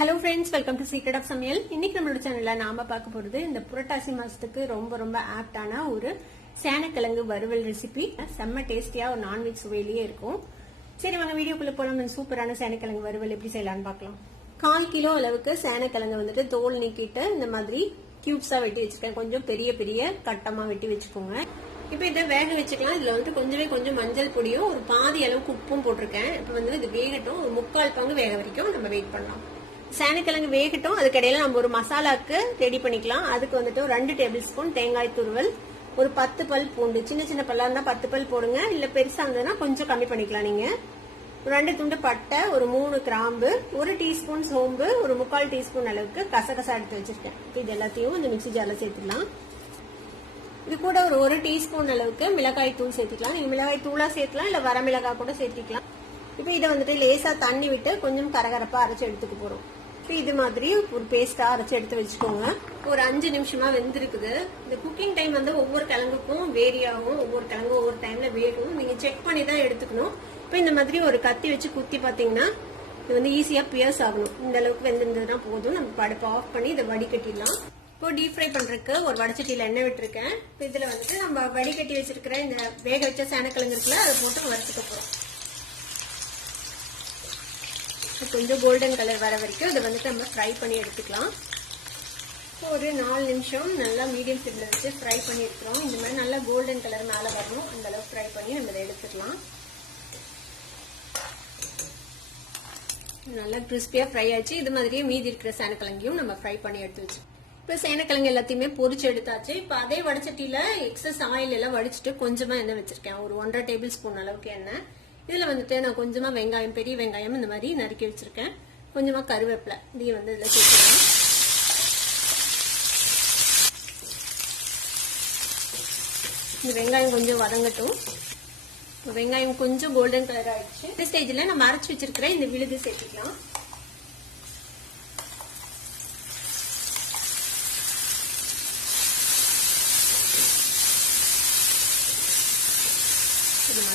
Hello friends, welcome to secret of சமையல். இன்னைக்கு நம்மளோட சேனல்ல நாம பார்க்க போறது இந்த புரட்டாசி மாசத்துக்கு ரொம்ப ரொம்ப ஆப்டான ஒரு சேனக்கிழங்கு வறுவல் ரெசிபி. செம்ம டேஸ்டியா ஒரு நான்வெஜ் சுவையிலேயே இருக்கும். சரி வாங்க வீடியோக்குள்ள போலாம். சூப்பரான சேனக்கிழங்கு வறுவல் எப்படி செய்யலாம்னு பார்க்கலாம். 1/4 கிலோ அளவுக்கு சேனக்கிழங்கு வந்துட்டு தோல் நீக்கிட்டு இந்த மாதிரி கியூப்ஸா வெட்டி வச்சிருக்கேன். கொஞ்சம் பெரிய பெரிய கட்டமா வெட்டி வச்சுக்கோங்க. இப்ப இதை வேக வச்சுக்கலாம். இதுல வந்துட்டு கொஞ்சம் மஞ்சள் பொடியும் ஒரு பாதி அளவுக்கு உப்பும் போட்டிருக்கேன். இப்ப வந்து இது வேகட்டும். ஒரு 3/4 பங்கு வேக வரைக்கும் நம்ம வெயிட் பண்ணலாம். சேனக்கிழங்கு வேகட்டும். அதுக்கடையில நம்ம ஒரு மசாலாக்கு ரெடி பண்ணிக்கலாம். அதுக்கு வந்துட்டு ஒரு 2 டேபிள் ஸ்பூன் தேங்காய் துருவல், ஒரு 10 பல் பூண்டு, சின்ன சின்ன பல்லா இருந்தா 10 பல் போடுங்க, இல்ல பெருசா இருந்ததுன்னா கொஞ்சம் கம்மி பண்ணிக்கலாம். நீங்க ஒரு 2 துண்டு பட்டை, ஒரு 3 கிராம்பு, 1 டீஸ்பூன் சோம்பு, ஒரு 3/4 டீஸ்பூன் அளவுக்கு கசகசா எடுத்து வச்சிருக்கேன். இது எல்லாத்தையும் இந்த மிக்ஸி ஜார்ல சேர்த்துக்கலாம். இது கூட ஒரு 1 டீஸ்பூன் அளவுக்கு மிளகாய் தூள் சேர்த்துக்கலாம். நீங்க மிளகாய் தூளா சேர்த்துக்கலாம், இல்ல வர மிளகாய் கூட சேர்த்துக்கலாம். இப்ப இதை வந்துட்டு லேசா தண்ணி விட்டு கொஞ்சம் கரகரப்பா அரைச்சு எடுத்துக்க போறோம். இது மாதிரி ஒரு பேஸ்டா அரைச்சு எடுத்து வச்சுக்கோங்க. ஒரு 5 நிமிஷமா வெந்திருக்குது. இந்த குக்கிங் டைம் வந்து ஒவ்வொரு கிழங்குக்கும் வேரி ஆகும். ஒவ்வொரு கிழங்கும் ஒவ்வொரு டைம்ல வேகும். நீங்க செக் பண்ணி தான் எடுத்துக்கணும். இப்ப இந்த மாதிரி ஒரு கத்தி வச்சு குத்தி பாத்தீங்கன்னா இது வந்து ஈஸியா பியர்ஸ் ஆகணும். இந்த அளவுக்கு வெந்திருந்ததுன்னா போதும். நம்ம அடுப்பு ஆஃப் பண்ணி இதை வடிகட்டிடலாம். இப்போ டீப் ஃப்ரை பண்றதுக்கு ஒரு வடச்சட்டியில எண்ணெய் விட்டுருக்கேன். இதுல வந்துட்டு நம்ம வடிகட்டி வச்சிருக்கிற இந்த வேக வச்ச சேனக்கிழங்கு இருக்குல்ல, அதை போட்டு வறுத்துக்க போறோம். கொஞ்சம் கோல்டன் கலர் வர வரைக்கும் இதை வந்துட்டு நம்ம ஃப்ரை பண்ணி எடுத்துக்கலாம். ஒரு 4 நிமிஷம் நல்லா மீடியம் ஃப்ளேம்ல வச்சு ஃப்ரை பண்ணி எடுக்கிறோம். இந்த மாதிரி நல்லா கோல்டன் கலர் மேல வரணும். அந்த அளவுக்கு ஃப்ரை பண்ணி நம்ம இதை எடுத்துக்கலாம். நல்லா கிறிஸ்பியா ஃப்ரை ஆச்சு. இது மாதிரியே மீதி இருக்கிற சேனக்கிழங்கையும் நம்ம ஃப்ரை பண்ணி எடுத்து வச்சு இப்போ சேனக்கிழங்கு எல்லாத்தையுமே பொரிச்சு எடுத்தாச்சு. இப்போ அதே வடச்சட்டியில எக்ஸஸ் ஆயில் எல்லாம் வடிச்சிட்டு கொஞ்சமா எண்ணெய் வச்சிருக்கேன். ஒரு 1.5 டேபிள் ஸ்பூன் அளவுக்கு எண்ணெய். இதுல வந்துட்டு நான் கொஞ்சமா வெங்காயம், பெரிய வெங்காயம் இந்த மாதிரி நறுக்கி வச்சிருக்கேன். கொஞ்சமா கருவேப்பிலை இதையும் வந்து இதுல சேர்த்துக்கலாம். இந்த வெங்காயம் கொஞ்சம் வதங்கட்டும். வெங்காயம் கொஞ்சம் கோல்டன் கலர் ஆயிடுச்சு. இந்த ஸ்டேஜ்ல நம்ம அரைச்சு வச்சிருக்கிற இந்த விழுது சேர்த்துக்கலாம்.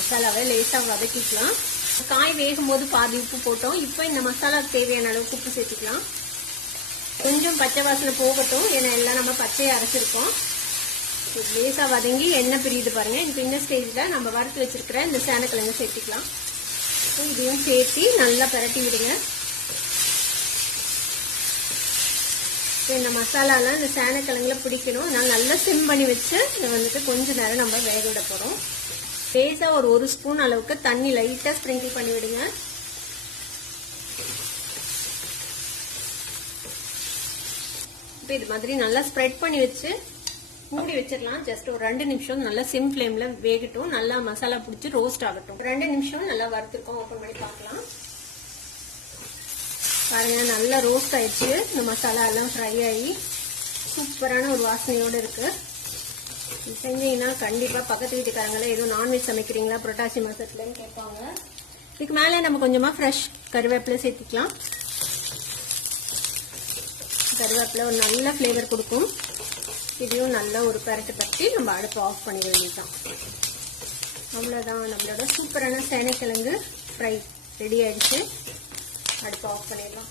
மசாலாவை லேசா வதக்கிக்கலாம். காய் வேகும் போது பாதி உப்பு போட்டோம். இப்போ இந்த மசாலாவுக்கு தேவையான அளவுக்கு உப்பு சேர்த்துக்கலாம். கொஞ்சம் பச்சை வாசனை போகட்டும். ஏன்னா எல்லாம் நம்ம பச்சையை அரைச்சிருக்கோம். லேசா வதங்கி எண்ணெய் பிரியுது பாருங்க. இப்போ இந்த ஸ்டேஜ்ல நம்ம வறுத்து வச்சிருக்கிற இந்த சேனக்கிழங்கு சேர்த்துக்கலாம். இதையும் சேர்த்து நல்லா பரட்டி விடுங்க. இந்த மசாலாலாம் இந்த சேனக்கிழங்குல பிடிக்கணும். அதனால நல்லா சிம் பண்ணி வச்சு இதை வந்துட்டு கொஞ்ச நேரம் நம்ம வேக விட போறோம். லேசா ஒரு 1 ஸ்பூன் அளவுக்கு தண்ணி லைட்டா ஸ்ப்ரிங்கிள் பண்ணி விடுங்க. இப்போ இது மாதிரி நல்லா ஸ்ப்ரெட் பண்ணி வச்சு மூடி வச்சிடலாம். ஜஸ்ட் ஒரு 2 நிமிஷம் நல்லா சிம் ஃபிளேம்ல வேகட்டும். நல்லா மசாலா பிடிச்சி ரோஸ்ட் ஆகட்டும். 2 நிமிஷம் நல்லா வறுத்துருக்கோம். ஓப்பன் பண்ணி பார்க்கலாம். பாருங்க நல்லா ரோஸ்ட் ஆயிடுச்சு. இந்த மசாலா எல்லாம் ஃப்ரை ஆகி சூப்பரான ஒரு வாசனையோட இருக்கு. செஞ்சீங்கன்னா கண்டிப்பா பக்கத்து வீட்டுக்காரங்களே ஏதோ நான்வெஜ் சமைக்கிறீங்களா புரட்டாசி மாசத்துலன்னு கேட்பாங்க. இதுக்கு மேல நம்ம கொஞ்சமா ஃப்ரெஷ் கருவேப்பிலை சேர்த்துக்கலாம். கருவேப்பிலை ஒரு நல்ல ஃபிளேவர் கொடுக்கும். இதையும் நல்லா ஒரு பரட்டு பற்றி நம்ம அடுப்பு ஆஃப் பண்ணிட வேண்டியதுதான். அவ்வளவுதான், நம்மளோட சூப்பரான சேனக்கிழங்கு ஃப்ரை ரெடி ஆயிடுச்சு. அடுப்பு ஆஃப் பண்ணிடலாம்.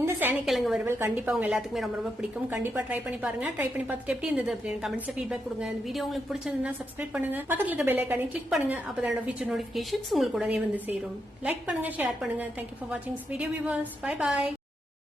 இந்த சேனக்கிழங்கு வறுவல் கண்டிப்பா உங்க எல்லாத்துக்குமே ரொம்ப ரொம்ப பிடிக்கும். கண்டிப்பா ட்ரை பண்ணி பாருங்க. ட்ரை பண்ணி பார்த்துட்டு எப்படி இருந்தது அப்படின்னு கமெண்ட்ஸ்ல ஃபீட்பேக் கொடுங்க. இந்த வீடியோ உங்களுக்கு பிடிச்சிருந்தா சப்ஸ்கிரைப் பண்ணுங்க. பக்கத்துல இருக்க பெல் ஐகானை கிளிக் பண்ணுங்க. அப்பதான் ஃபியூச்சர் நோட்டிபிகேஷன்ஸ் உங்களுக்கு உடனே வந்து சேரும். லைக் பண்ணுங்க, ஷேர் பண்ணுங்க. தேங்க்யூ ஃபார் வாட்சிங் வீடியோ வியூவர்ஸ். Bye bye.